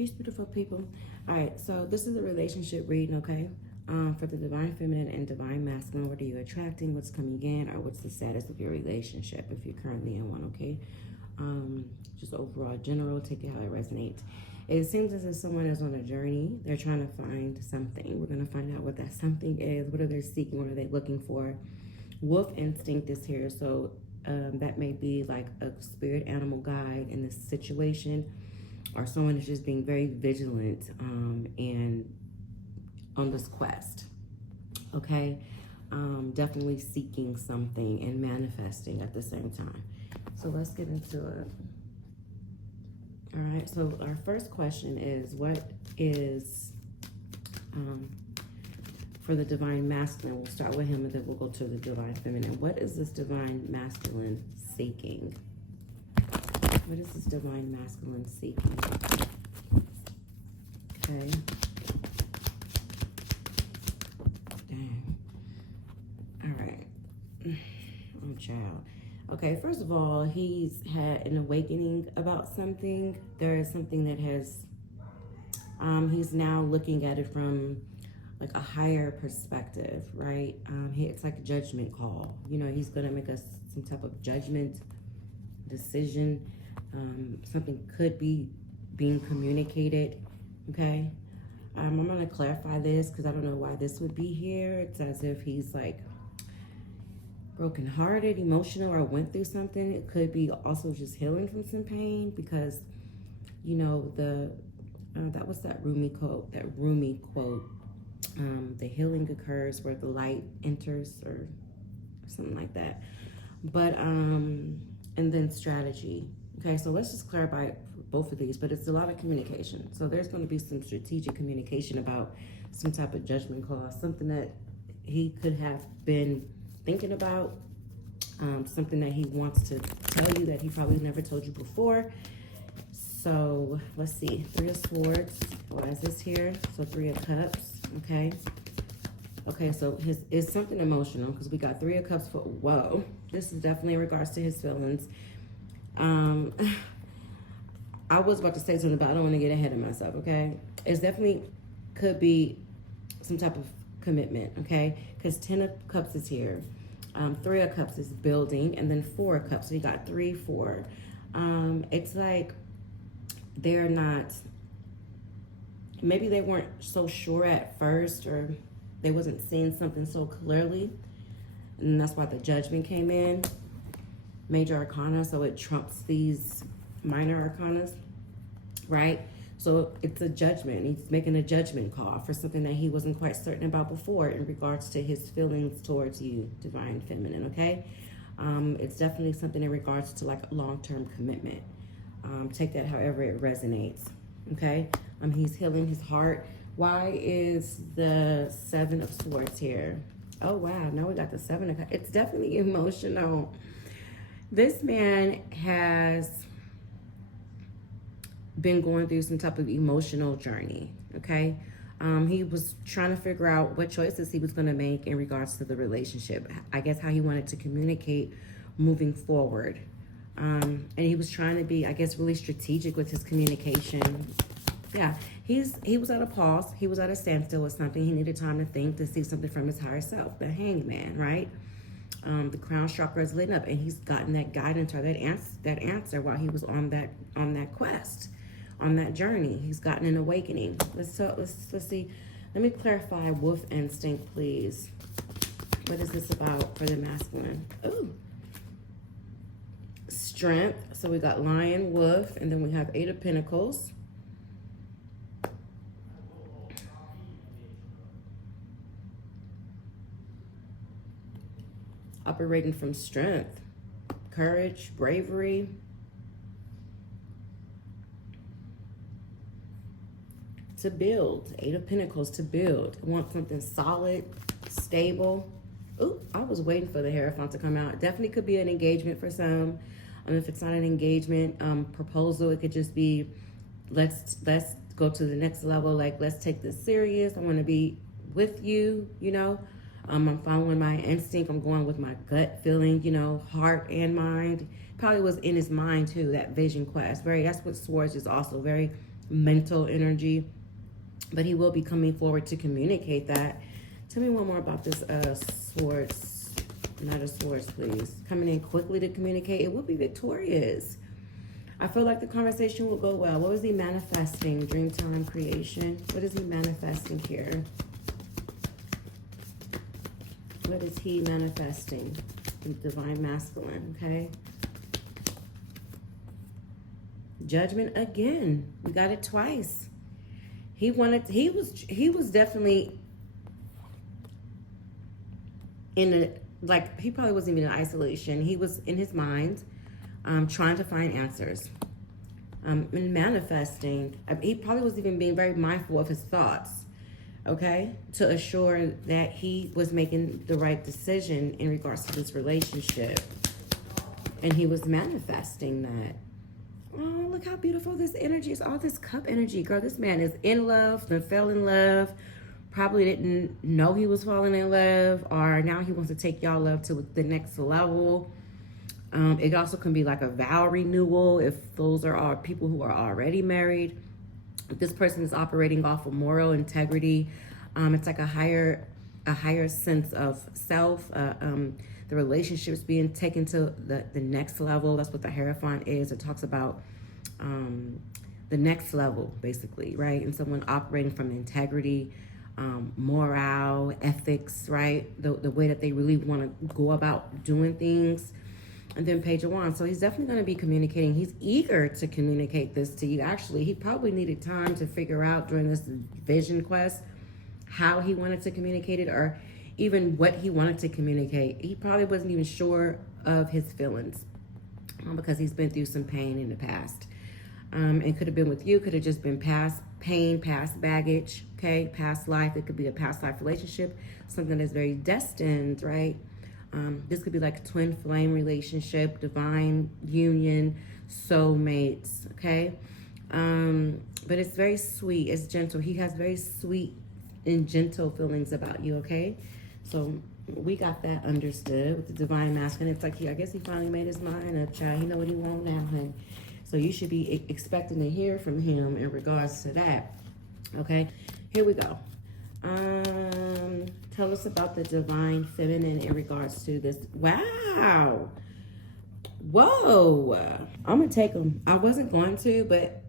Peace, beautiful people. All right, so this is a relationship reading, okay? For the divine feminine and divine masculine. What are you attracting? What's coming in? Or what's the status of your relationship if you're currently in one, okay? Just overall general, take it how it resonates. It seems as if someone is on a journey. They're trying to find something. We're going to find out what that something is. What are they seeking? What are they looking for? Wolf instinct is here. So that may be like a spirit animal guide in this situation, or someone is just being very vigilant and on this quest, okay? Definitely seeking something and manifesting at the same time. So let's get into it. All right, so our first question is, what is, for the divine masculine, we'll start with him and then we'll go to the divine feminine. What is this divine masculine seeking? What is this divine masculine seeking? Okay. Dang. All right. Oh, child. Okay, first of all, he's had an awakening about something. There is something that has, he's now looking at it from like a higher perspective, right? It's like a judgment call. You know, he's gonna make us some type of judgment decision. Something could be being communicated, okay? I'm gonna clarify this because I don't know why this would be here. It's as if he's like brokenhearted, emotional, or went through something. It could be also just healing from some pain because, you know, that was that Rumi quote, the healing occurs where the light enters, or something like that. But, and then strategy. Okay, so let's just clarify both of these, but it's a lot of communication. So there's going to be some strategic communication about some type of judgment call, something that he could have been thinking about, something that he wants to tell you that he probably never told you before. So let's see, 3 of Swords. Why is this here? So 3 of Cups. Okay. Okay, so it's something emotional because we got 3 of Cups for, whoa. This is definitely in regards to his feelings. I was about to say something, but I don't want to get ahead of myself, okay? It's definitely could be some type of commitment, okay? Because 10 of Cups is here. 3 of Cups is building, and then 4 of Cups. So you got 3, 4. It's like they're not, maybe they weren't so sure at first, or they wasn't seeing something so clearly, and that's why the judgment came in. Major arcana, so it trumps these minor arcanas, right? So it's a judgment. He's making a judgment call for something that he wasn't quite certain about before in regards to his feelings towards you, divine feminine, okay? It's definitely something in regards to like long-term commitment. Take that however it resonates, okay? He's healing his heart. Why is the 7 of Swords here? Oh, wow. Now we got the 7 of Cups. It's definitely emotional. This man has been going through some type of emotional journey, okay? He was trying to figure out what choices he was going to make in regards to the relationship. I guess how he wanted to communicate moving forward. And he was trying to be, I guess, really strategic with his communication. Yeah, he was at a pause. He was at a standstill with something. He needed time to think, to see something from his higher self, the hangman, right? The crown chakra is lit up, and he's gotten that guidance or that answer while he was on that quest, on that journey. He's gotten an awakening. Let's see. Let me clarify wolf instinct, please. What is this about for the masculine? Ooh. Strength. So we got lion, wolf, and then we have 8 of Pentacles. Operating from strength, courage, bravery. To build. 8 of Pentacles, to build. I want something solid, stable. Ooh, I was waiting for the Hierophant to come out. Definitely could be an engagement for some. If it's not an engagement, proposal, it could just be, let's go to the next level. Like, let's take this serious. I want to be with you, you know. I'm following my instinct. I'm going with my gut feeling, you know, heart and mind. Probably was in his mind too, that vision quest. That's what Swords is also, very mental energy, but he will be coming forward to communicate that. Tell me one more about this swords, Knight of Swords, please. Coming in quickly to communicate. It will be victorious. I feel like the conversation will go well. What was he manifesting? Dreamtime creation. What is he manifesting here? What is he manifesting? Divine masculine, okay? Judgment again. We got it twice. He was definitely in a, like, he probably wasn't even in isolation. He was in his mind, trying to find answers, and manifesting. He probably was even being very mindful of his thoughts, okay, to assure that he was making the right decision in regards to this relationship. And he was manifesting that. Oh, look how beautiful this energy is. All this cup energy. Girl, this man is in love, then fell in love, probably didn't know he was falling in love, or now he wants to take y'all love to the next level. It also can be like a vow renewal if those are all people who are already married. If this person is operating off of moral integrity, it's like a higher sense of self. The relationships being taken to the next level. That's what the Hierophant is. It talks about the next level, basically, right? And someone operating from integrity, morale, ethics, right? The way that they really want to go about doing things. And then Page of Wands. So he's definitely going to be communicating. He's eager to communicate this to you. Actually, he probably needed time to figure out during this vision quest how he wanted to communicate it, or even what he wanted to communicate. He probably wasn't even sure of his feelings because he's been through some pain in the past. It could have been with you, could have just been past pain, past baggage, okay, past life. It could be a past life relationship, something that's very destined, right? This could be like a twin flame relationship, divine union, soulmates, okay? But it's very sweet, it's gentle. He has very sweet and gentle feelings about you, okay? So we got that understood with the divine masculine. It's like, I guess he finally made his mind up, child. He know what he wants now, honey. So you should be expecting to hear from him in regards to that, okay? Here we go. Tell us about the divine feminine in regards to this. Wow. Whoa. I'm going to take them. I wasn't going to, but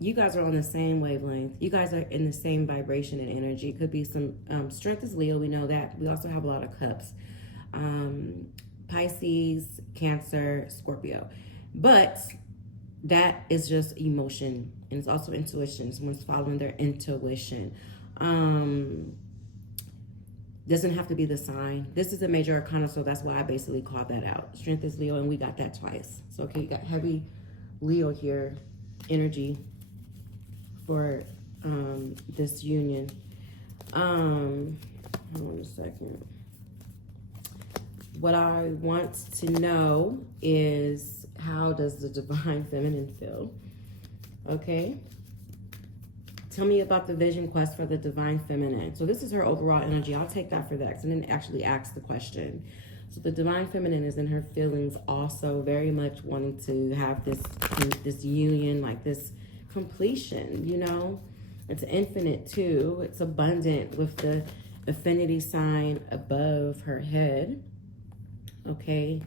you guys are on the same wavelength. You guys are in the same vibration and energy. Could be some strength is Leo. We know that. We also have a lot of cups. Pisces, Cancer, Scorpio. But that is just emotion. And it's also intuition. Someone's following their intuition. Doesn't have to be the sign. This is a major arcana, so that's why I basically called that out. Strength is Leo, and we got that twice. So, okay, you got heavy Leo here, energy for this union. Hold on a second. What I want to know is, how does the divine feminine feel? Okay. Tell me about the vision quest for the divine feminine. So this is her overall energy. I'll take that for that, and then actually ask the question. So the divine feminine is in her feelings, also very much wanting to have this union, like this completion, you know. It's infinite too. It's abundant with the affinity sign above her head. Okay.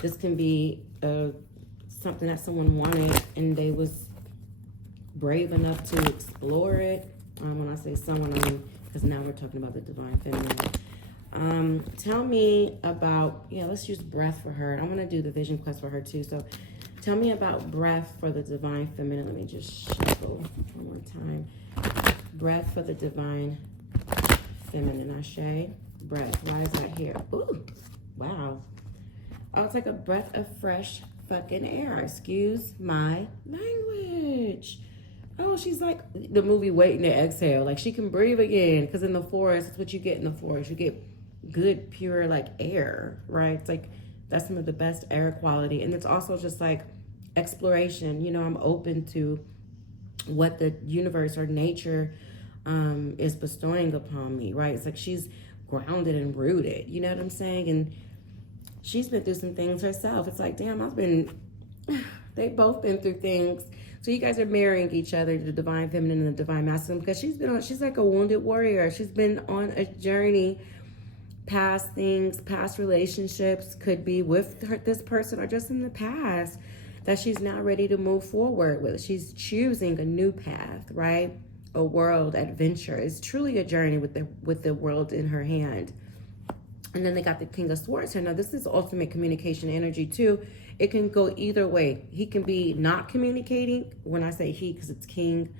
This can be something that someone wanted and they was brave enough to explore it. When I say someone, I mean, because now we're talking about the divine feminine. Tell me about, let's use breath for her. I'm going to do the vision quest for her too. So tell me about breath for the divine feminine. Let me just shuffle one more time. Breath for the divine feminine. Ashe. Breath. Why is that here? Ooh, wow. I'll take a breath of fresh fucking air. Excuse my language. Oh, she's like the movie Waiting to Exhale. Like, she can breathe again. Because in the forest, it's what you get in the forest. You get good, pure, like, air, right? It's like, that's some of the best air quality. And it's also just like exploration. You know, I'm open to what the universe or nature is bestowing upon me, right? It's like she's grounded and rooted. You know what I'm saying? And she's been through some things herself. It's like, damn, they've both been through things. So you guys are marrying each other, the divine feminine and the divine masculine, because she's like a wounded warrior. She's been on a journey, past things, past relationships, could be with this person or just in the past, that she's now ready to move forward with. She's choosing a new path, right? A world adventure. It's truly a journey with the world in her hand. And then they got the King of Swords here. Now, this is ultimate communication energy, too. It can go either way. He can be not communicating. When I say he, because it's king.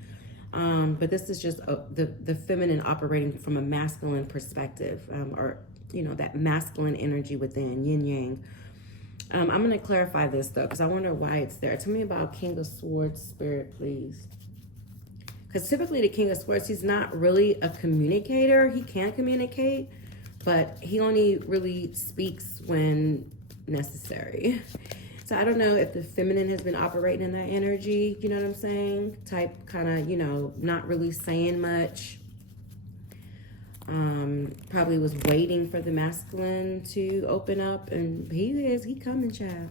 But this is just the feminine operating from a masculine perspective. Or, you know, that masculine energy within, yin yang. I'm going to clarify this, though, because I wonder why it's there. Tell me about King of Swords, Spirit, please. Because typically the King of Swords, he's not really a communicator. He can communicate, but he only really speaks when necessary. So I don't know if the feminine has been operating in that energy, you know what I'm saying? Type kind of, you know, not really saying much. Probably was waiting for the masculine to open up, and he coming, child.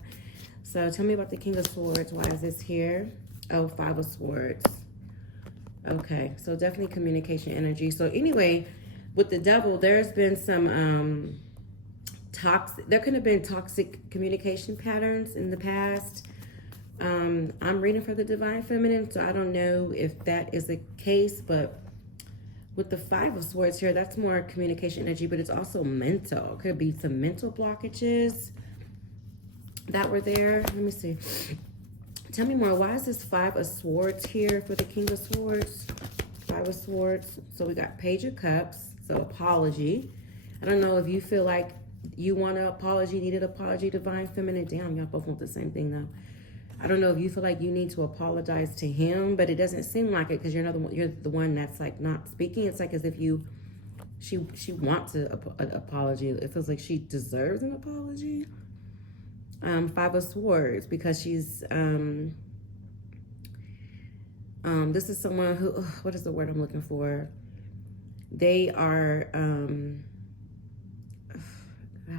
So tell me about the King of Swords. Why is this here? Oh, Five of Swords. Okay, so definitely communication energy. So anyway, with the Devil, there's been some there could have been toxic communication patterns in the past. I'm reading for the divine feminine, so I don't know if that is the case, but with the Five of Swords here, that's more communication energy, but it's also mental. Could be some mental blockages that were there. Let me see. Tell me more. Why is this Five of Swords here for the King of Swords? Five of Swords. So we got Page of Cups. So apology. I don't know if you feel like you want an apology, need an apology, divine feminine. Damn, y'all both want the same thing though. I don't know if you feel like you need to apologize to him, but it doesn't seem like it, because you're the one that's like not speaking. It's like as if she wants an apology. It feels like she deserves an apology. Five of Swords, because she's this is someone who, what is the word I'm looking for? They are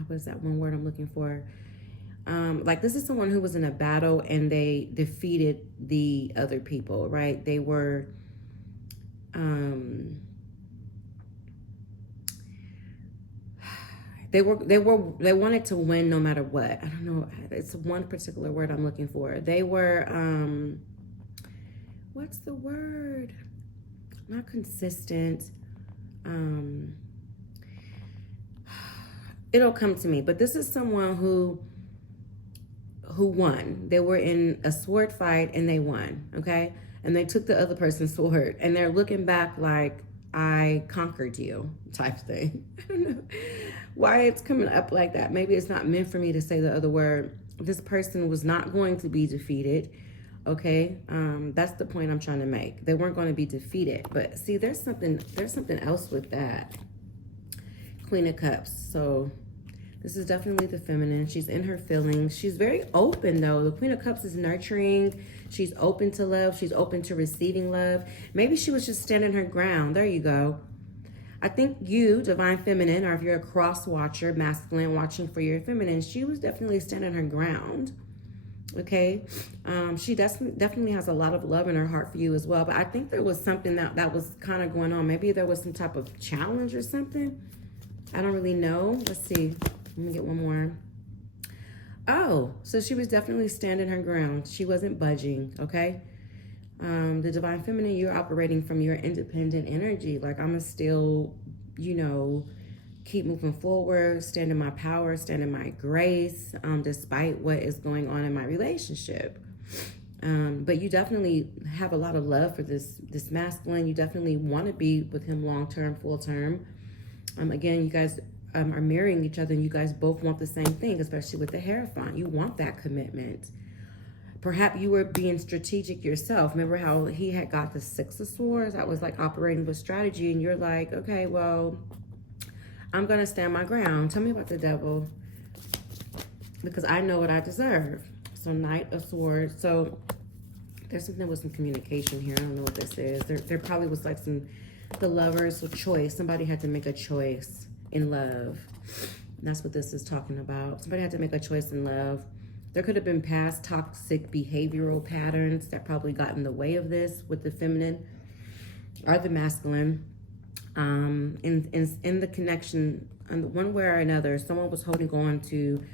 what is that one word I'm looking for? Like this is someone who was in a battle and they defeated the other people, right? They were they wanted to win no matter what. I don't know. It's one particular word I'm looking for. They were, what's the word? Not consistent. It'll come to me. But this is someone who won. They were in a sword fight and they won, okay? And they took the other person's sword and they're looking back like, I conquered you type thing. I don't know why it's coming up like that. Maybe it's not meant for me to say the other word. This person was not going to be defeated, okay? That's the point I'm trying to make. They weren't going to be defeated. But see, there's something else with that. Queen of Cups. So this is definitely the feminine. She's in her feelings. She's very open, though. The Queen of Cups is nurturing. She's open to love. She's open to receiving love. Maybe she was just standing her ground. There you go. I think you, divine feminine, or if you're a cross watcher, masculine, watching for your feminine, she was definitely standing her ground. Okay? She definitely has a lot of love in her heart for you as well. But I think there was something that was kind of going on. Maybe there was some type of challenge or something. I don't really know. Let's see. Let me get one more. Oh, so she was definitely standing her ground. She wasn't budging, okay? The divine feminine, you're operating from your independent energy. Like, I'm going to still, you know, keep moving forward, stand in my power, stand in my grace, despite what is going on in my relationship. But you definitely have a lot of love for this masculine. You definitely want to be with him long-term, full-term. Again, you guys are marrying each other and you guys both want the same thing, especially with the Hierophant. You want that commitment. Perhaps you were being strategic yourself. Remember how he had got the Six of Swords? That was like operating with strategy, and you're like, okay, well, I'm going to stand my ground. Tell me about the Devil, because I know what I deserve. So Knight of Swords. So there's something with some communication here. I don't know what this is. There probably was like the Lovers with choice. Somebody had to make a choice in love. That's what this is talking about. Somebody had to make a choice in love. There could have been past toxic behavioral patterns that probably got in the way of this with the feminine or the masculine. In the connection, one way or another, someone was holding on to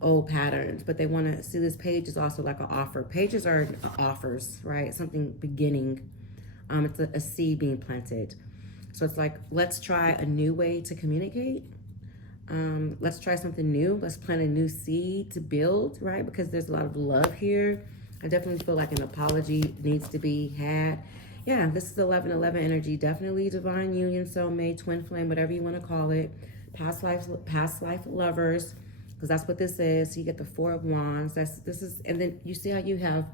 old patterns, but they want to see this page is also like an offer. Pages are offers, right? Something beginning. It's a seed being planted. So it's like, let's try a new way to communicate. Let's try something new. Let's plant a new seed to build, right? Because there's a lot of love here. I definitely feel like an apology needs to be had. Yeah, this is 1111 energy. Definitely divine union, soulmate, twin flame, whatever you want to call it. Past life lovers, because that's what this is. So you get the 4 of Wands. This is, and then you see how you have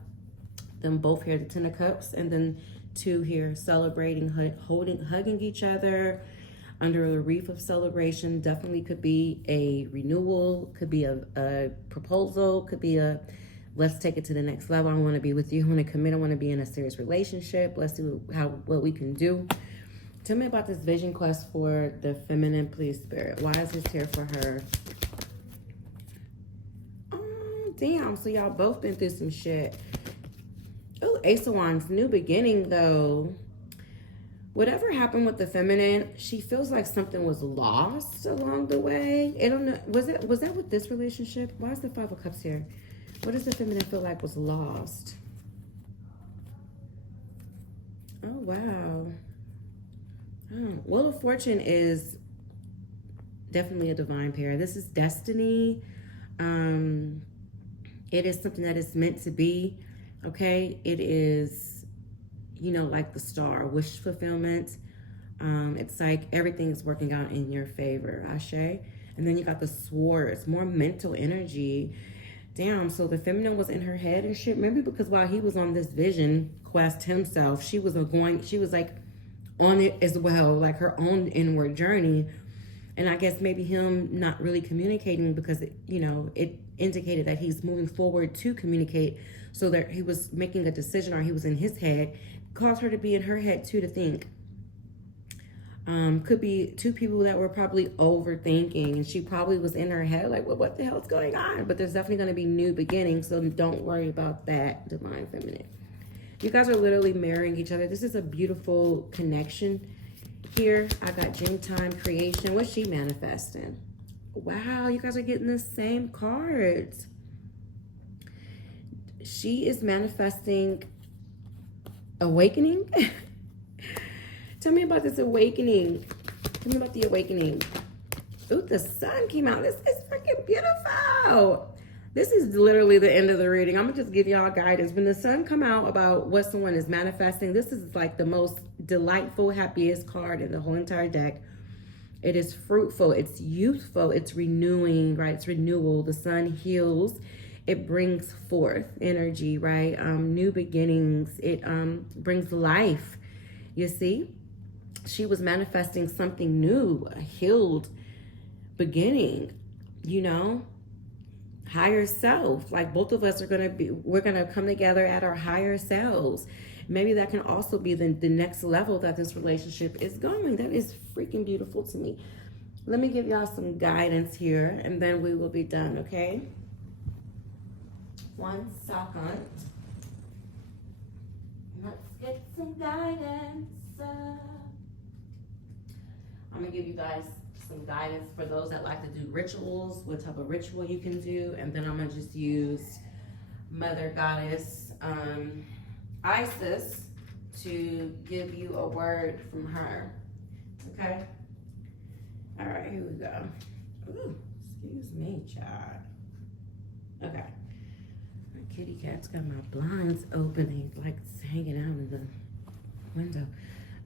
them both here, the 10 of Cups, and then 2 here, celebrating, hugging each other under a wreath of celebration. Definitely could be a renewal, could be a proposal, could be a let's take it to the next level. I want to be with you. I want to commit. I want to be in a serious relationship. Let's see what we can do. Tell me about this vision quest for the feminine, please, Spirit. Why is this here for her? Oh, damn. So y'all both been through some shit. Oh, Ace of Wands, new beginning, though. Whatever happened with the feminine, she feels like something was lost along the way. I don't know. Was that with this relationship? Why is the 5 of Cups here? What does the feminine feel like was lost? Oh, wow. Oh, Wheel of Fortune is definitely a divine pair. This is destiny. It is something that is meant to be. Okay? It is, you know, like the star, wish fulfillment. It's like everything is working out in your favor. Ashe. And then you got the Swords, more mental energy. Damn, so the feminine was in her head and shit. Maybe because while he was on this vision quest himself, she was like on it as well, like her own inward journey. And I guess maybe him not really communicating because, it indicated that he's moving forward to communicate. So that he was making a decision, or he was in his head, caused her to be in her head too, to think. Could be 2 people that were probably overthinking, and she probably was in her head like, well, what the hell's going on? But there's definitely going to be new beginnings, so don't worry about that, divine feminine. You guys are literally marrying each other. This is a beautiful connection here. I got gym time, creation. What's she manifesting? Wow, you guys are getting the same cards. She is manifesting awakening. Tell me about this awakening. Tell me about the awakening. Ooh, the sun came out. This is freaking beautiful. This is literally the end of the reading. I'm going to just give y'all guidance. When the sun come out about what someone is manifesting, this is like the most delightful, happiest card in the whole entire deck. It is fruitful. It's youthful. It's renewing, right? It's renewal. The sun heals. It brings forth energy, right? New beginnings. It brings life. You see? She was manifesting something new, a healed beginning, higher self. Like both of us we're going to come together at our higher selves. Maybe that can also be the next level that this relationship is going. That is freaking beautiful to me. Let me give y'all some guidance here, and then we will be done, okay? 1 second. Let's get some guidance. I'm going to give you guys some guidance for those that like to do rituals, what type of ritual you can do. And then I'm going to just use Mother Goddess Isis to give you a word from her. Okay? All right, here we go. Ooh, excuse me, child. Okay. My kitty cat's got my blinds open. He's like hanging out in the window.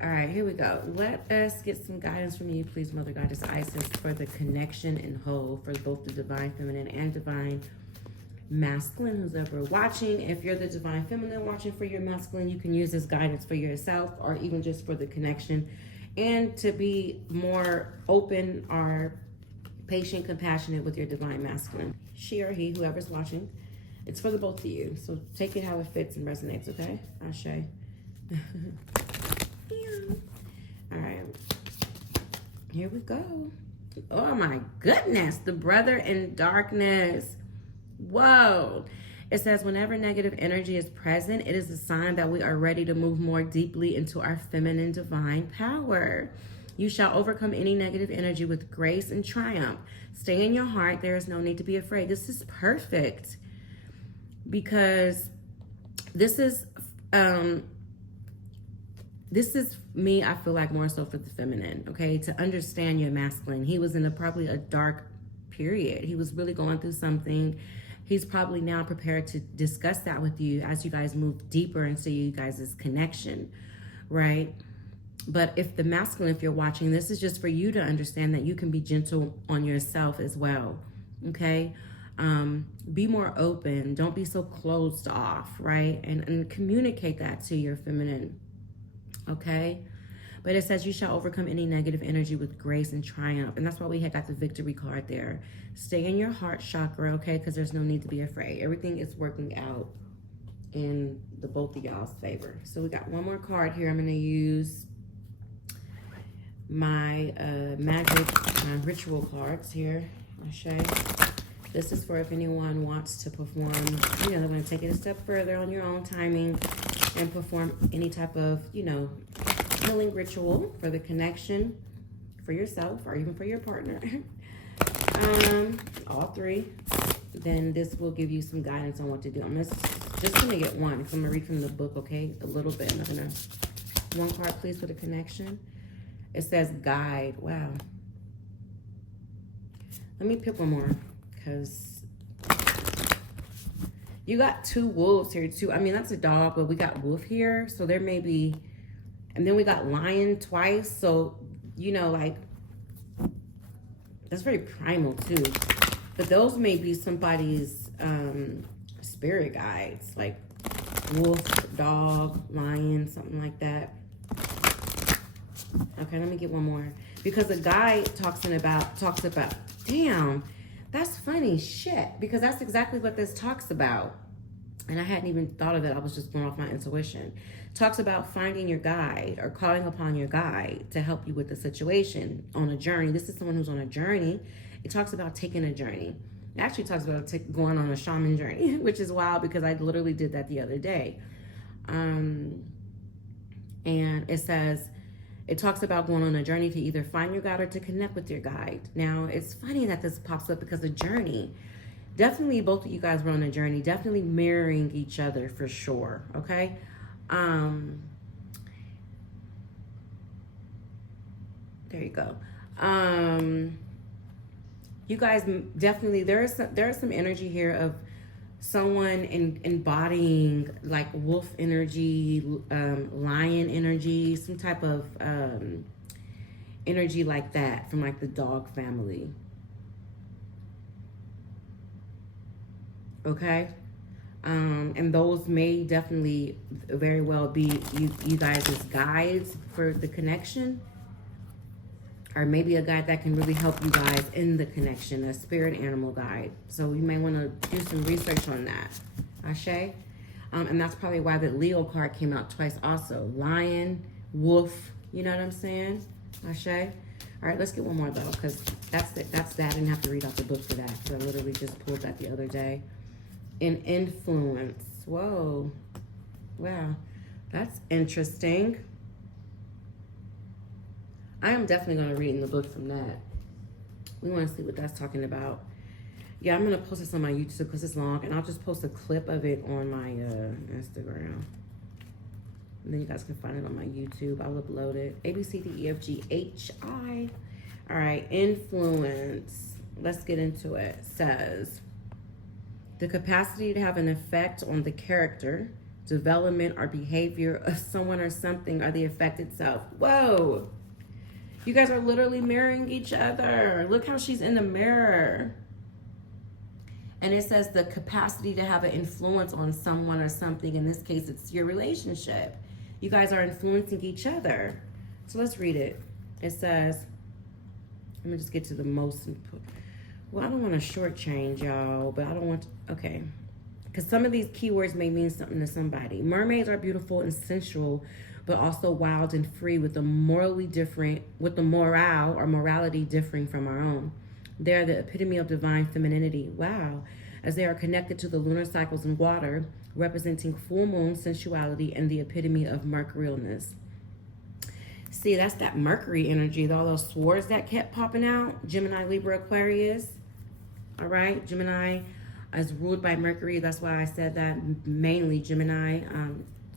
All right, here we go. Let us get some guidance from you, please, Mother Goddess Isis, for the connection and whole for both the divine feminine and divine masculine, who's ever watching. If you're the divine feminine watching for your masculine, you can use this guidance for yourself or even just for the connection, and to be more open or patient, compassionate with your divine masculine. She or he, whoever's watching, it's for the both of you. So take it how it fits and resonates, okay? Ashe. All right, here we go. Oh my goodness, the brother in darkness. Whoa. It says, whenever negative energy is present, it is a sign that we are ready to move more deeply into our feminine divine power. You shall overcome any negative energy with grace and triumph. Stay in your heart. There is no need to be afraid. This is perfect because this is me, I feel like, more so for the feminine, okay? To understand your masculine. He was in probably a dark period. He was really going through something. He's probably now prepared to discuss that with you as you guys move deeper into you guys' connection, right? But if the masculine, if you're watching, this is just for you to understand that you can be gentle on yourself as well, okay? Be more open. Don't be so closed off, right? And communicate that to your feminine, okay? But it says you shall overcome any negative energy with grace and triumph. And that's why we had got the victory card there. Stay in your heart chakra, okay? Because there's no need to be afraid. Everything is working out in the both of y'all's favor. So we got one more card here. I'm going to use my magic ritual cards here. I'll show you. This is for if anyone wants to perform, you know, they're going to take it a step further on your own timing and perform any type of, you know, healing ritual for the connection for yourself or even for your partner. All three. Then this will give you some guidance on what to do. I'm just going to get one because I'm going to read from the book, okay? A little bit. I'm going to, one card, please, for the connection. It says guide. Wow. Let me pick one more because you got two wolves here too. I mean, that's a dog, but we got wolf here. So there may be, and then we got lion twice. So, you know, like, that's very primal too. But those may be somebody's spirit guides, like wolf, dog, lion, something like that. Okay, let me get one more. Because the guide talks about, damn, that's funny shit. Because that's exactly what this talks about. And I hadn't even thought of it. I was just going off my intuition. Talks about finding your guide or calling upon your guide to help you with the situation on a journey. This is someone who's on a journey. It talks about taking a journey. It actually talks about going on a shaman journey, which is wild because I literally did that the other day. And it says, it talks about going on a journey to either find your guide or to connect with your guide. Now, it's funny that this pops up because the journey, definitely both of you guys were on a journey, definitely mirroring each other for sure, okay? There you go. You guys definitely, there is some energy here of someone embodying like wolf energy, lion energy, some type of energy like that from like the dog family. Okay? And those may definitely very well be you guys' guides for the connection. Or maybe a guide that can really help you guys in the connection, a spirit animal guide. So you may want to do some research on that. Ashe? And that's probably why the Leo card came out twice also. Lion, wolf, you know what I'm saying? Ashe? All right, let's get one more though, because that's it. That's that. I didn't have to read out the book for that, because I literally just pulled that the other day. An influence. Whoa. Wow. That's interesting. I am definitely going to read in the book from that. We want to see what that's talking about. Yeah, I'm going to post this on my YouTube because it's long. And I'll just post a clip of it on my Instagram. And then you guys can find it on my YouTube. I'll upload it. A, B, C, D, E, F, G, H, I. All right, influence. Let's get into it. It says, the capacity to have an effect on the character, development, or behavior of someone or something or the effect itself. Whoa. You guys are literally mirroring each other. Look how she's in the mirror. And it says the capacity to have an influence on someone or something. In this case, it's your relationship. You guys are influencing each other. So let's read it. It says, let me just get to the most important. Well, I don't want to shortchange y'all, but I don't want to, okay. Because some of these keywords may mean something to somebody. Mermaids are beautiful and sensual, but also wild and free with the morality differing from our own. They are the epitome of divine femininity. Wow. as they are connected to the lunar cycles in water, representing full moon sensuality and the epitome of mercurialness. See, that's that Mercury energy, all those swords that kept popping out. Gemini, Libra, Aquarius. All right, Gemini is ruled by Mercury. That's why I said that mainly Gemini.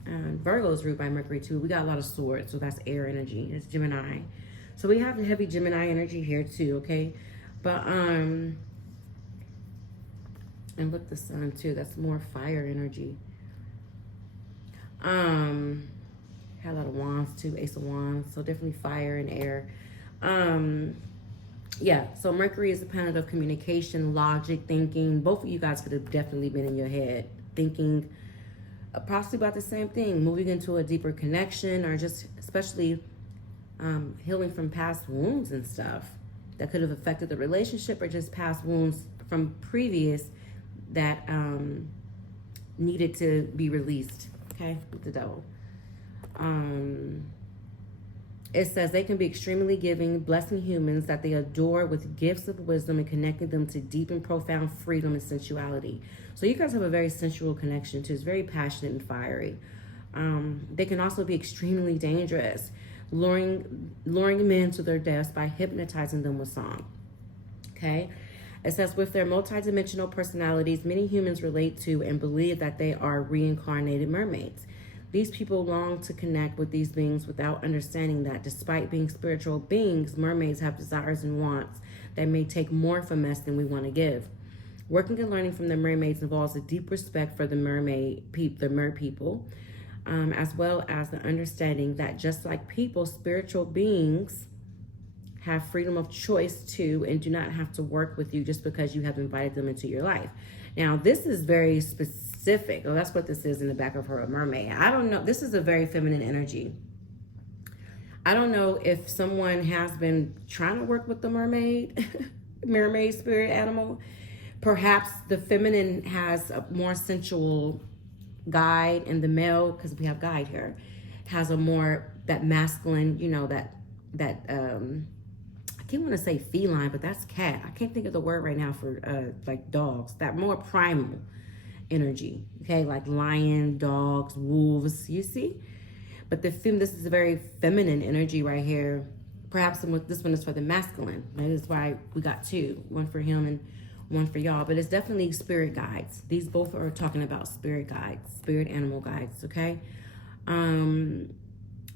And Virgo is ruled by Mercury too. We got a lot of swords, so that's air energy. It's Gemini. So we have the heavy Gemini energy here too, okay? But and look, the sun too. That's more fire energy. Had a lot of wands too, Ace of Wands. So definitely fire and air. Yeah, so Mercury is the planet of communication, logic, thinking. Both of you guys could have definitely been in your head thinking possibly about the same thing, moving into a deeper connection, or just especially healing from past wounds and stuff that could have affected the relationship, or just past wounds from previous that needed to be released, okay, with the devil. It says they can be extremely giving, blessing humans that they adore with gifts of wisdom and connecting them to deep and profound freedom and sensuality. So you guys have a very sensual connection too. It's very passionate and fiery. They can also be extremely dangerous, luring men to their deaths by hypnotizing them with song. Okay? It says with their multidimensional personalities, many humans relate to and believe that they are reincarnated mermaids. These people long to connect with these beings without understanding that despite being spiritual beings, mermaids have desires and wants that may take more from us than we want to give. Working and learning from the mermaids involves a deep respect for the mer people, as well as the understanding that just like people, spiritual beings have freedom of choice too, and do not have to work with you just because you have invited them into your life. Now, this is very specific. Oh, that's what this is in the back of her, a mermaid. I don't know. This is a very feminine energy. I don't know if someone has been trying to work with the mermaid, mermaid spirit animal. Perhaps the feminine has a more sensual guide, and the male, because we have guide here, has a more, that masculine, you know, that I can't want to say feline, but that's cat. I can't think of the word right now for like dogs. That more primal energy, okay, like lion, dogs, wolves. You see, but this is a very feminine energy right here. Perhaps this one is for the masculine. That is why we got two, one for him and one for y'all. But it's definitely spirit guides. These both are talking about spirit guides, spirit animal guides. Okay.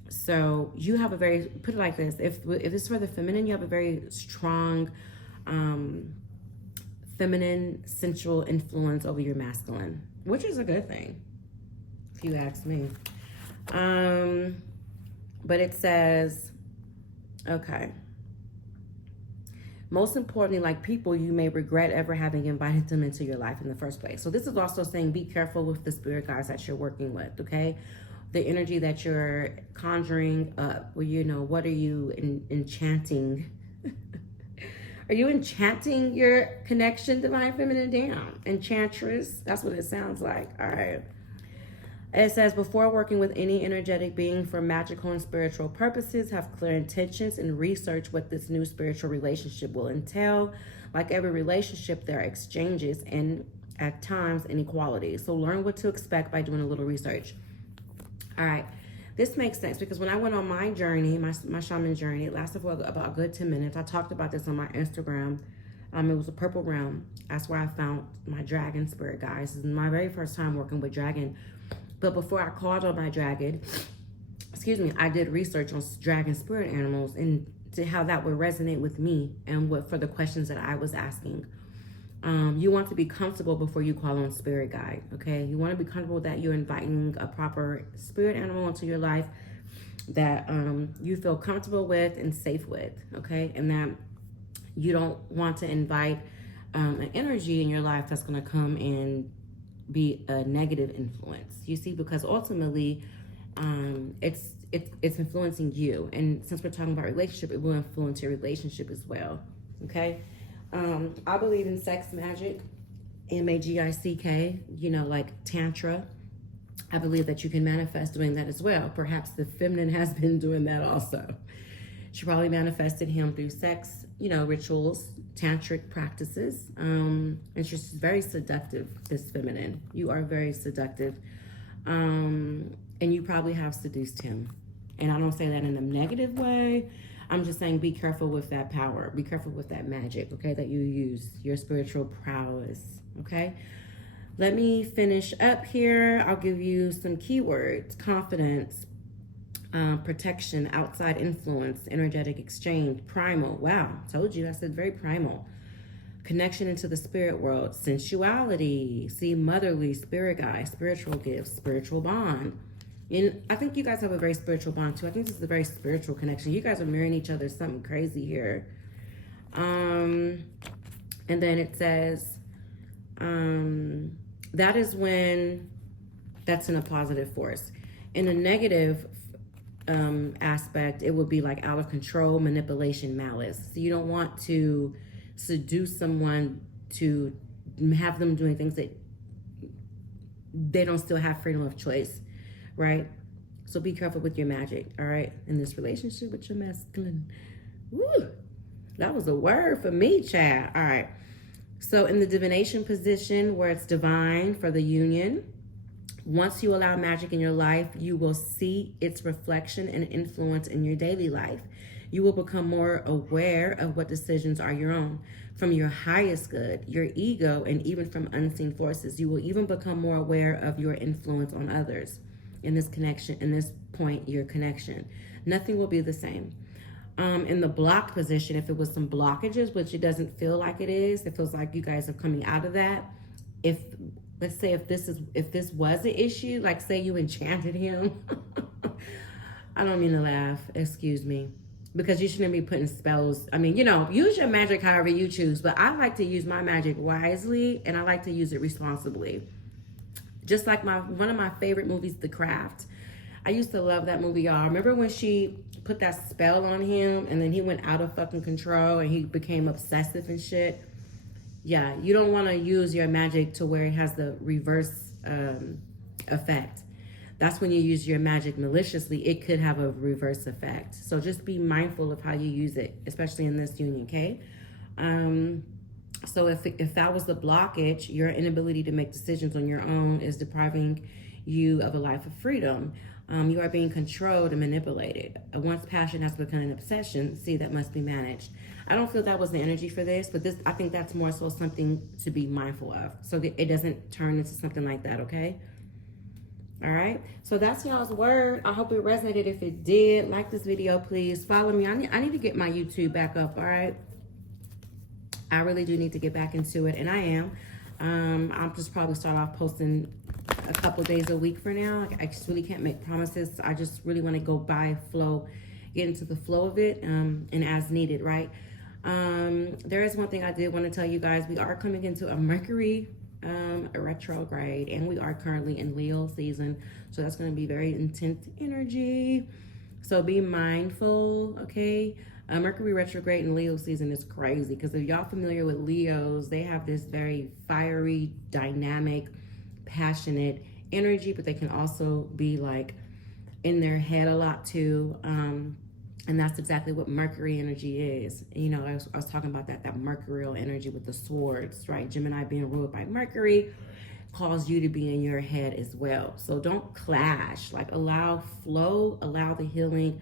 So you have a very, put it like this, if it's for the feminine, you have a very strong feminine sensual influence over your masculine, which is a good thing if you ask me. But it says, okay, most importantly, like people, you may regret ever having invited them into your life in the first place. So this is also saying be careful with the spirit guides that you're working with, okay? The energy that you're conjuring up, well, you know, what are you enchanting? Are you enchanting your connection, divine feminine, down? Enchantress, that's what it sounds like. All right. It says, before working with any energetic being for magical and spiritual purposes, have clear intentions and research what this new spiritual relationship will entail. Like every relationship, there are exchanges and at times inequalities. So learn what to expect by doing a little research. All right, this makes sense because when I went on my journey, my shaman journey, it lasted for about a good 10 minutes. I talked about this on my Instagram. It was a purple realm. That's where I found my dragon spirit guides. This is my very first time working with dragon. But before I called on my dragon, I did research on dragon spirit animals and to how that would resonate with me and what for the questions that I was asking. You want to be comfortable before you call on spirit guide, okay? You want to be comfortable that you're inviting a proper spirit animal into your life that you feel comfortable with and safe with, okay? And that you don't want to invite an energy in your life that's going to come and be a negative influence, you see? Because ultimately, it's influencing you. And since we're talking about relationship, it will influence your relationship as well, okay? I believe in sex magic, M-A-G-I-C-K, you know, like Tantra. I believe that you can manifest doing that as well. Perhaps the feminine has been doing that also. She probably manifested him through sex, you know, rituals, tantric practices. And she's very seductive, this feminine. You are very seductive. And you probably have seduced him. And I don't say that in a negative way. I'm just saying be careful with that power. Be careful with that magic, okay, that you use, your spiritual prowess, okay? Let me finish up here. I'll give you some keywords: confidence, protection, outside influence, energetic exchange, primal. Wow, told you, I said very primal. Connection into the spirit world, sensuality, see, motherly, spirit guide, spiritual gifts, spiritual bond. And I think you guys have a very spiritual bond too. I think this is a very spiritual connection. You guys are mirroring each other, something crazy here. And then it says, that is when that's in a positive force. In a negative aspect, it would be like out of control, manipulation, malice. So you don't want to seduce someone to have them doing things that they don't still have freedom of choice, right? So be careful with your magic, all right? In this relationship with your masculine. Woo! That was a word for me, Chad. All right. So in the divination position where it's divine for the union, once you allow magic in your life, you will see its reflection and influence in your daily life. You will become more aware of what decisions are your own, from your highest good, your ego, and even from unseen forces. You will even become more aware of your influence on others. In this connection, in this point, your connection. Nothing will be the same. In the blocked position, if it was some blockages, which it doesn't feel like it is, it feels like you guys are coming out of that. If, let's say, if this was an issue, like say you enchanted him, I don't mean to laugh, excuse me, because you shouldn't be putting spells. I mean, you know, use your magic however you choose, but I like to use my magic wisely, and I like to use it responsibly. Just like one of my favorite movies, The Craft. I used to love that movie, y'all. Remember when she put that spell on him and then he went out of fucking control and he became obsessive and shit? Yeah, you don't want to use your magic to where it has the reverse effect. That's when you use your magic maliciously. It could have a reverse effect. So just be mindful of how you use it, especially in this union, okay? So if that was the blockage, your inability to make decisions on your own is depriving you of a life of freedom. You are being controlled and manipulated. Once passion has become an obsession, see, that must be managed. I don't feel that was the energy for this, but I think that's more so something to be mindful of, so that it doesn't turn into something like that, okay? All right, so that's y'all's word. I hope it resonated. If it did, like this video, please. Follow me. I need to get my YouTube back up, all right? I really do need to get back into it, and I am. I'll just probably start off posting a couple days a week for now. I just really can't make promises. I just really want to go by flow, get into the flow of it, and as needed, right? There is one thing I did want to tell you guys. We are coming into a Mercury retrograde, and we are currently in Leo season, so that's going to be very intense energy. So be mindful, okay? Mercury retrograde in Leo season is crazy, because if y'all familiar with Leos, they have this very fiery, dynamic, passionate energy, but they can also be like in their head a lot too. And that's exactly what Mercury energy is. You know, I was talking about that mercurial energy with the swords, right? Gemini being ruled by Mercury cause you to be in your head as well. So don't clash. Like, allow flow, allow the healing,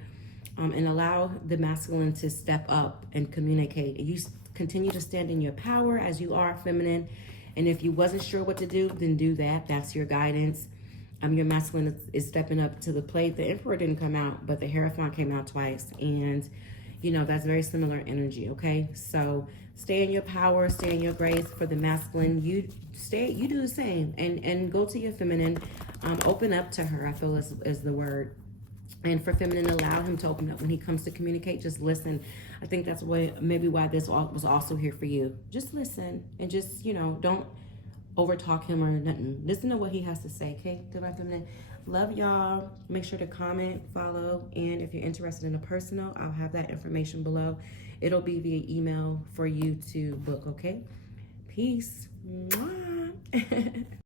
and allow the masculine to step up and communicate. You continue to stand in your power as you are feminine. And if you wasn't sure what to do, then do that. That's your guidance. Your masculine is stepping up to the plate. The Emperor didn't come out, but the Hierophant came out twice. And, you know, that's very similar energy, okay? So stay in your power, stay in your grace. For the masculine, you do the same. And go to your feminine. Open up to her, I feel is the word. And for feminine, allow him to open up when he comes to communicate. Just listen. I think that's maybe why this was also here for you. Just listen and just, you know, don't overtalk him or nothing. Listen to what he has to say, okay? Divine Feminine. Love y'all. Make sure to comment, follow, and if you're interested in a personal, I'll have that information below. It'll be via email for you to book, okay? Peace. Mwah.